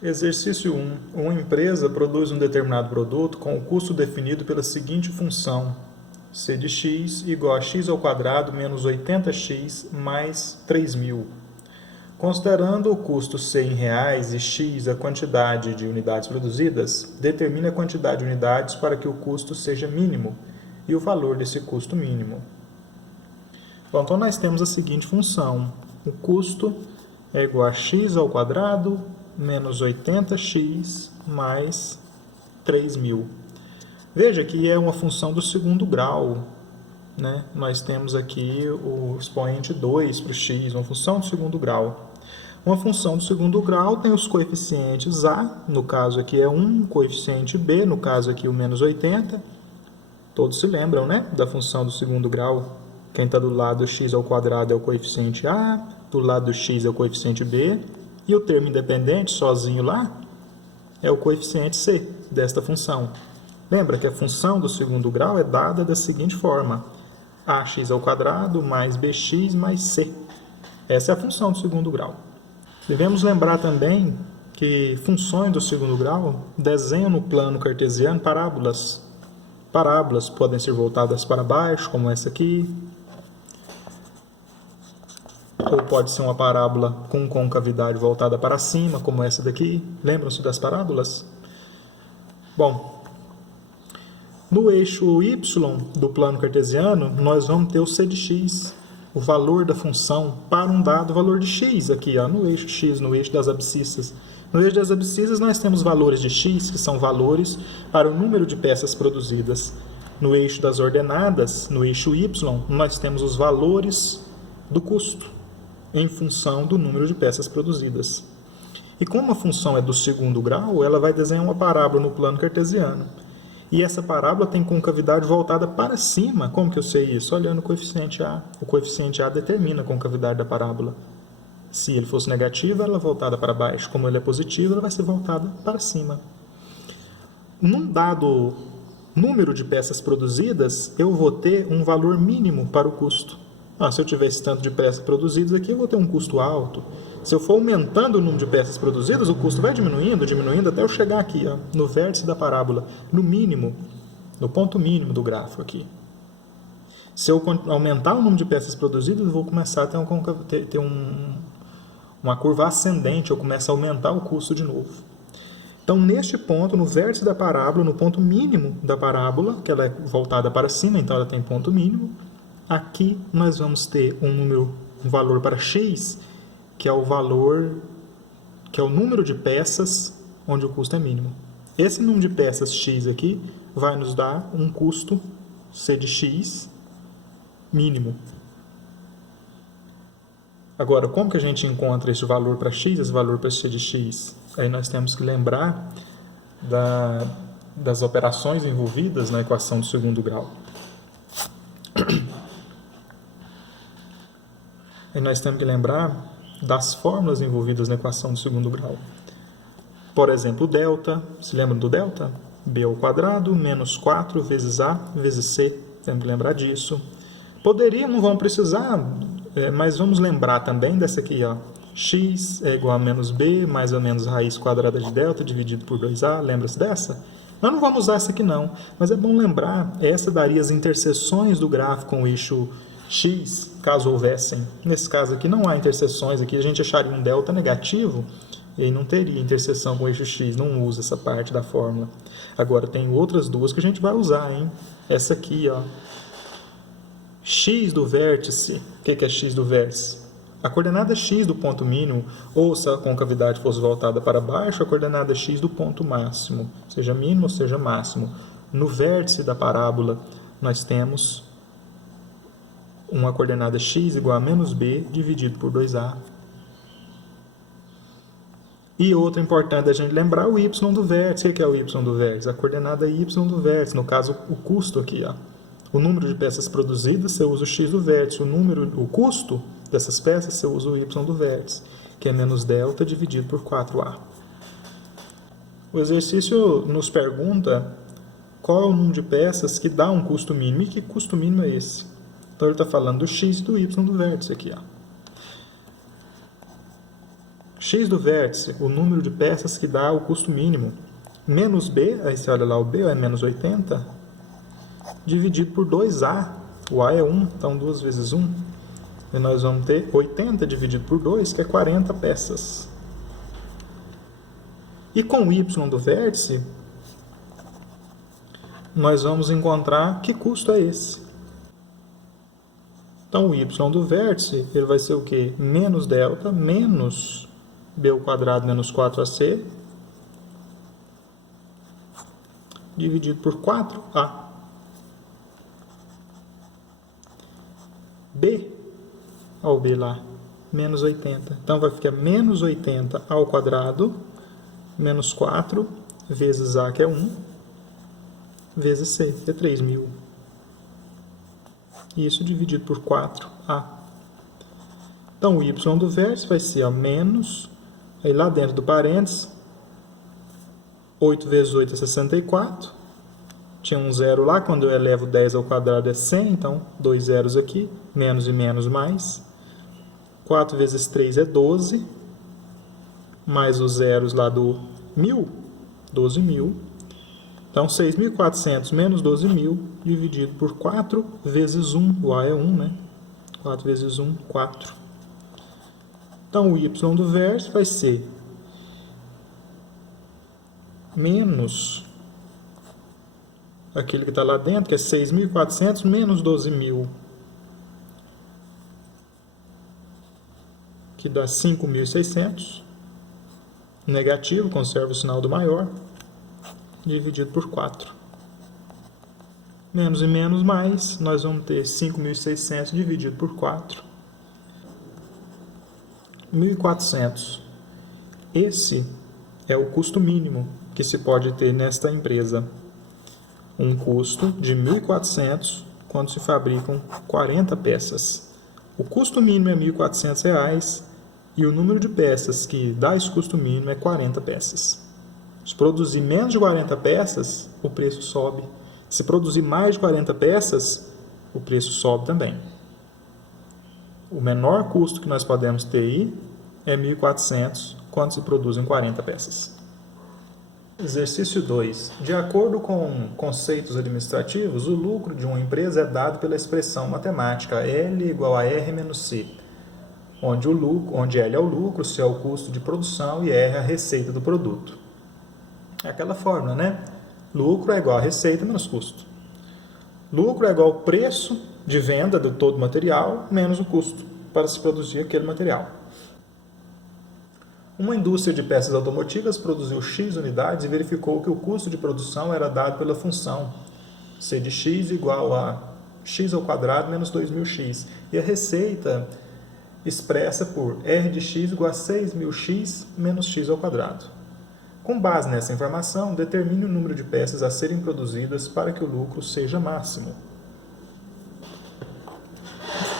Exercício 1. Uma empresa produz um determinado produto com o custo definido pela seguinte função: C de x igual a x ao quadrado menos 80x mais 3.000. Considerando o custo C em reais e x a quantidade de unidades produzidas, determine a quantidade de unidades para que o custo seja mínimo e o valor desse custo mínimo. Bom, então nós temos a seguinte função: o custo é igual a x ao quadrado menos 80x mais 3.000. Veja que é uma função do segundo grau, né? Nós temos aqui o expoente 2 para o x, uma função do segundo grau. Uma função do segundo grau tem os coeficientes a, no caso aqui é 1, coeficiente b, no caso aqui o menos 80. Todos se lembram, né, da função do segundo grau? Quem está do lado do x ao quadrado é o coeficiente a, do lado do x é o coeficiente b, e o termo independente, sozinho lá, é o coeficiente c desta função. Lembra que a função do segundo grau é dada da seguinte forma: ax ao quadrado mais bx mais c. Essa é a função do segundo grau. Devemos lembrar também que funções do segundo grau desenham no plano cartesiano parábolas. Parábolas podem ser voltadas para baixo, como essa aqui, ou pode ser uma parábola com concavidade voltada para cima, como essa daqui. Lembram-se das parábolas? Bom, no eixo y do plano cartesiano, nós vamos ter o c de x, o valor da função para um dado valor de x aqui, ó, no eixo x, no eixo das abscissas. No eixo das abscissas nós temos valores de x, que são valores para o número de peças produzidas. No eixo das ordenadas, no eixo y, nós temos os valores do custo em função do número de peças produzidas. E como a função é do segundo grau, ela vai desenhar uma parábola no plano cartesiano. E essa parábola tem concavidade voltada para cima. Como que eu sei isso? Olhando o coeficiente A. O coeficiente A determina a concavidade da parábola. Se ele fosse negativo, ela é voltada para baixo. Como ele é positivo, ela vai ser voltada para cima. Num dado número de peças produzidas, eu vou ter um valor mínimo para o custo. Se eu tiver esse tanto de peças produzidas aqui, eu vou ter um custo alto. Se eu for aumentando o número de peças produzidas, o custo vai diminuindo, diminuindo, até eu chegar aqui, ó, no vértice da parábola, no mínimo, no ponto mínimo do gráfico aqui. Se eu aumentar o número de peças produzidas, eu vou começar a ter uma curva ascendente, eu começo a aumentar o custo de novo. Então, neste ponto, no vértice da parábola, no ponto mínimo da parábola, que ela é voltada para cima, então ela tem ponto mínimo, aqui nós vamos ter um valor para x, que é o número de peças onde o custo é mínimo. Esse número de peças x aqui vai nos dar um custo c de x mínimo. Agora, como que a gente encontra esse valor para x, esse valor para c de x? Aí nós temos que lembrar das operações envolvidas na equação do segundo grau. Aí nós temos que lembrar das fórmulas envolvidas na equação do segundo grau. Por exemplo, o delta. Se lembram do delta? B ao quadrado menos 4 vezes A vezes C. Temos que lembrar disso. Não vamos precisar, mas vamos lembrar também dessa aqui, ó. X é igual a menos B mais ou menos raiz quadrada de delta dividido por 2A. Lembra-se dessa? Nós não vamos usar essa aqui não, mas é bom lembrar. Essa daria as interseções do gráfico com o eixo x, caso houvessem. Nesse caso aqui não há interseções, aqui a gente acharia um delta negativo e aí não teria interseção com o eixo x, não usa essa parte da fórmula. Agora tem outras duas que a gente vai usar, hein? Essa aqui, ó, x do vértice. O que é x do vértice? A coordenada x do ponto mínimo, ou se a concavidade fosse voltada para baixo, a coordenada x do ponto máximo, seja mínimo ou seja máximo. No vértice da parábola nós temos uma coordenada x igual a menos b dividido por 2a. E outra importante a gente lembrar, o y do vértice. O que é o y do vértice? A coordenada y do vértice, no caso o custo aqui, ó. O número de peças produzidas, você usa o x do vértice. O custo dessas peças, você usa o y do vértice, que é menos delta dividido por 4a. O exercício nos pergunta qual é o número de peças que dá um custo mínimo. E que custo mínimo é esse? Então ele está falando do x e do y do vértice aqui, ó. x do vértice, o número de peças que dá o custo mínimo, menos b, aí você olha lá o b, é menos 80, dividido por 2a. O a é 1, então 2 vezes 1. E nós vamos ter 80 dividido por 2, que é 40 peças. E com o y do vértice, nós vamos encontrar que custo é esse. Então, o y do vértice ele vai ser o quê? Menos delta, menos b ao quadrado menos 4ac, dividido por 4a. B, olha o b lá, menos 80. Então, vai ficar menos 80 ao quadrado, menos 4, vezes a, que é 1, vezes c, que é 3.000. Isso dividido por 4a. Então, o y do vértice vai ser ó, menos, aí lá dentro do parênteses, 8 vezes 8 é 64. Tinha um zero lá, quando eu elevo 10 ao quadrado é 100, então 2 zeros aqui, menos e menos mais. 4 vezes 3 é 12, mais os zeros lá do 1.000, 12.000. Então, 6.400 menos 12.000 dividido por 4 vezes 1. O a é 1, né? 4 vezes 1, 4. Então, o y do vértice vai ser menos aquele que está lá dentro, que é 6.400 menos 12.000, que dá 5.600. Negativo, conserva o sinal do maior, dividido por 4. Menos e menos mais, nós vamos ter 5.600 dividido por 4. 1.400. Esse é o custo mínimo que se pode ter nesta empresa. Um custo de 1.400 quando se fabricam 40 peças. O custo mínimo é R$ 1.400 e o número de peças que dá esse custo mínimo é 40 peças. Se produzir menos de 40 peças, o preço sobe. Se produzir mais de 40 peças, o preço sobe também. O menor custo que nós podemos ter aí é 1.400 quando se produzem 40 peças. Exercício 2. De acordo com conceitos administrativos, o lucro de uma empresa é dado pela expressão matemática L igual a R menos C, onde L é o lucro, C é o custo de produção e R é a receita do produto. É aquela fórmula, né? Lucro é igual a receita menos custo. Lucro é igual ao preço de venda de todo o material menos o custo para se produzir aquele material. Uma indústria de peças automotivas produziu X unidades e verificou que o custo de produção era dado pela função C de X igual a X ao quadrado menos 2.000X. E a receita expressa por R de X igual a 6.000X menos X ao quadrado. Com base nessa informação, determine o número de peças a serem produzidas para que o lucro seja máximo.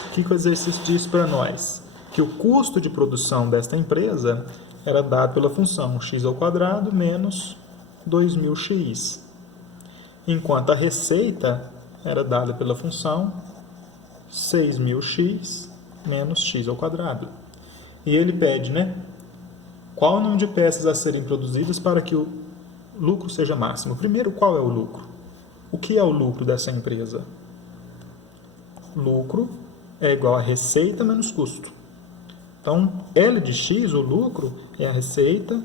O que o exercício diz para nós? Que o custo de produção desta empresa era dado pela função x ao quadrado menos 2.000x, enquanto a receita era dada pela função 6.000x menos x ao quadrado. E ele pede, né? Qual o número de peças a serem produzidas para que o lucro seja máximo? Primeiro, qual é o lucro? O que é o lucro dessa empresa? Lucro é igual a receita menos custo. Então, L de x, o lucro, é a receita,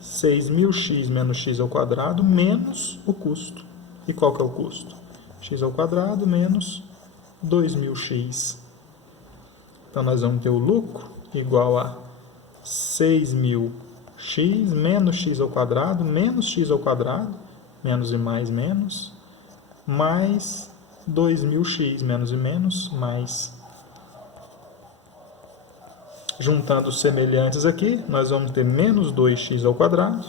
6.000x menos x ao quadrado, menos o custo. E qual que é o custo? X ao quadrado menos 2.000x. Então, nós vamos ter o lucro igual a 6.000x menos x ao quadrado, menos x ao quadrado, menos e mais 2.000x, menos e menos, mais. Juntando os semelhantes aqui, nós vamos ter menos 2x ao quadrado,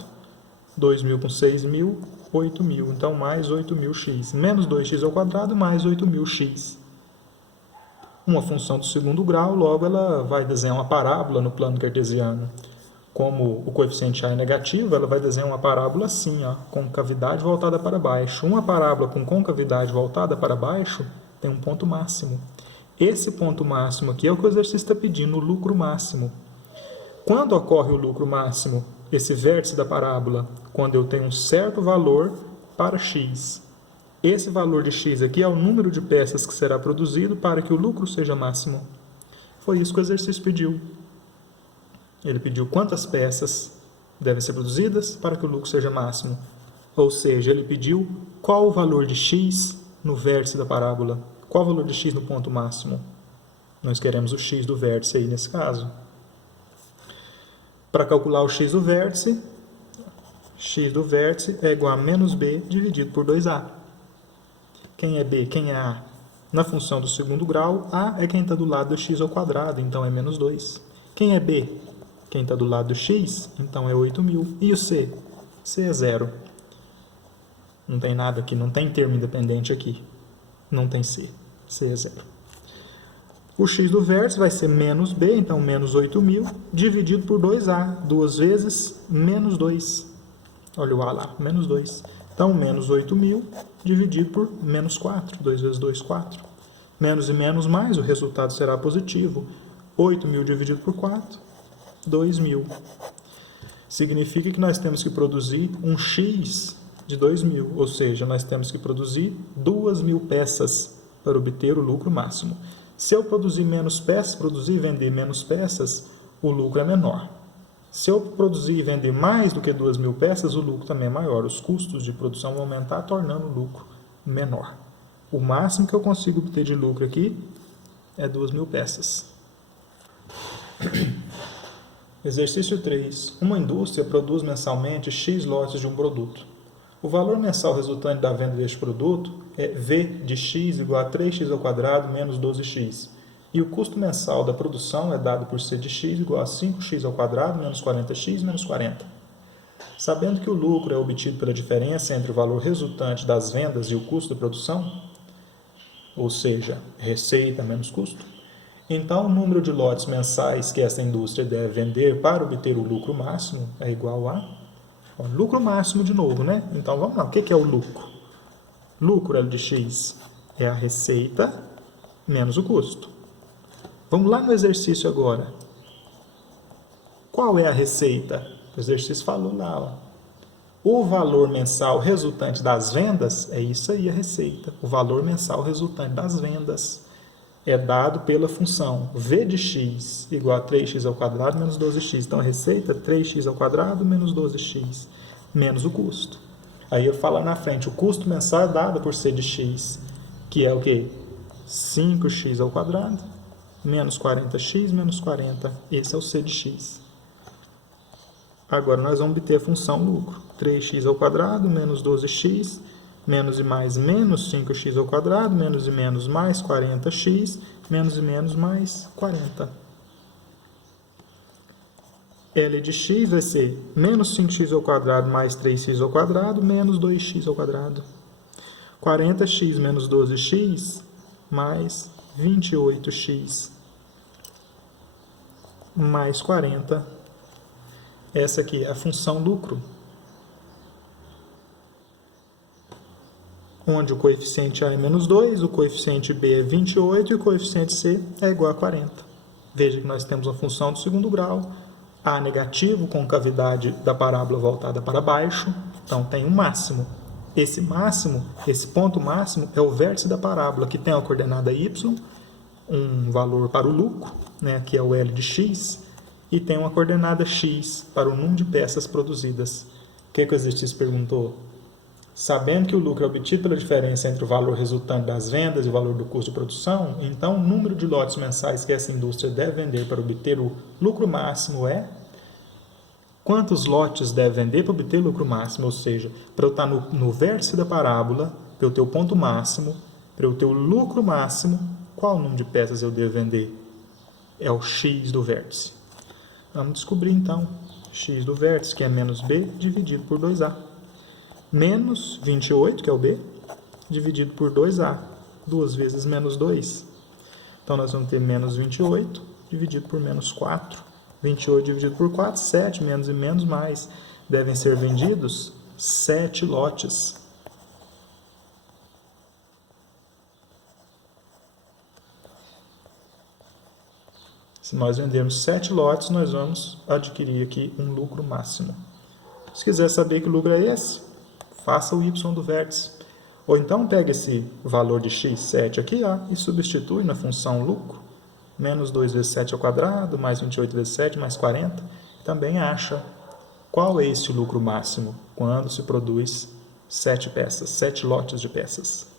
2.000 com 6.000, 8.000. Então, mais 8.000x. Menos 2x ao quadrado, mais 8.000x. Uma função do segundo grau, logo ela vai desenhar uma parábola no plano cartesiano. Como o coeficiente a é negativo, ela vai desenhar uma parábola assim, ó, concavidade voltada para baixo. Uma parábola com concavidade voltada para baixo tem um ponto máximo. Esse ponto máximo aqui é o que o exercício está pedindo, o lucro máximo. Quando ocorre o lucro máximo? Esse vértice da parábola, quando eu tenho um certo valor para x. Esse valor de x aqui é o número de peças que será produzido para que o lucro seja máximo. Foi isso que o exercício pediu. Ele pediu quantas peças devem ser produzidas para que o lucro seja máximo. Ou seja, ele pediu qual o valor de x no vértice da parábola. Qual o valor de x no ponto máximo? Nós queremos o x do vértice aí nesse caso. Para calcular o x do vértice é igual a menos b dividido por 2a. Quem é b? Quem é a? Na função do segundo grau, a é quem está do lado do x ao quadrado, então é menos 2. Quem é b? Quem está do lado do x, então é 8.000. E o c? C é 0. Não tem nada aqui, não tem termo independente aqui. Não tem c. C é 0. O x do vértice vai ser menos b, então menos 8.000, dividido por 2a. 2 vezes menos 2. Olha o a lá, menos 2. Então, menos 8.000 dividido por menos 4. 2 vezes 2, 4. Menos e menos mais, o resultado será positivo. 8.000 dividido por 4, 2.000. Significa que nós temos que produzir um x de 2.000, ou seja, nós temos que produzir 2.000 peças para obter o lucro máximo. Se eu produzir menos peças, produzir e vender menos peças, o lucro é menor. Se eu produzir e vender mais do que 2.000 peças, o lucro também é maior. Os custos de produção vão aumentar, tornando o lucro menor. O máximo que eu consigo obter de lucro aqui é 2.000 peças. Exercício 3. Uma indústria produz mensalmente X lotes de um produto. O valor mensal resultante da venda deste produto é V de x igual a 3x ao quadrado menos 12x. E o custo mensal da produção é dado por C de x igual a 5x ao quadrado menos 40x menos 40. Sabendo que o lucro é obtido pela diferença entre o valor resultante das vendas e o custo da produção, ou seja, receita menos custo, então o número de lotes mensais que essa indústria deve vender para obter o lucro máximo é igual a lucro máximo de novo, né? Então vamos lá, o que é o lucro? Lucro, L de x, é a receita menos o custo. Vamos lá no exercício agora. Qual é a receita? O exercício falou lá, ó. O valor mensal resultante das vendas, é isso aí a receita. O valor mensal resultante das vendas é dado pela função v de x igual a 3x ao quadrado menos 12x. Então, a receita é 3x ao quadrado menos 12x, menos o custo. Aí eu falo na frente, o custo mensal é dado por c de x, que é o quê? 5x ao quadrado menos 40x menos 40. Esse é o c de x. Agora, nós vamos obter a função lucro. 3x ao quadrado menos 12x, menos e mais menos 5x ao quadrado, menos e menos mais 40x, menos e menos mais 40. L de x vai ser menos 5x ao quadrado mais 3x ao quadrado, menos 2x ao quadrado. 40x menos 12x mais 28x mais 40. Essa aqui é a função lucro, onde o coeficiente A é menos 2, o coeficiente B é 28 e o coeficiente C é igual a 40. Veja que nós temos a função do segundo grau, A negativo, com cavidade da parábola voltada para baixo, então tem um máximo. Esse máximo, esse ponto máximo, é o vértice da parábola, que tem a coordenada y, um valor para o lucro, né, que é o L de x, e tem uma coordenada x para o número de peças produzidas. O que o exercício perguntou? Sabendo que o lucro é obtido pela diferença entre o valor resultante das vendas e o valor do custo de produção, então o número de lotes mensais que essa indústria deve vender para obter o lucro máximo é... Quantos lotes deve vender para obter o lucro máximo? Ou seja, para eu estar no vértice da parábola, para eu ter o ponto máximo, para eu ter o lucro máximo, qual o número de peças eu devo vender? É o x do vértice. Vamos descobrir então x do vértice, que é menos b, dividido por 2a. Menos 28, que é o b, dividido por 2a. 2 vezes menos 2. Então, nós vamos ter menos 28, dividido por menos 4. 28 dividido por 4, 7, menos e menos mais. Devem ser vendidos 7 lotes. Se nós vendermos 7 lotes, nós vamos adquirir aqui um lucro máximo. Se quiser saber que lucro é esse, faça o y do vértice. Ou então pega esse valor de x, 7 aqui, ó, e substitui na função lucro. Menos 2 vezes 7 ao quadrado, mais 28 vezes 7, mais 40. Também acha qual é esse lucro máximo quando se produz 7 peças, 7 lotes de peças.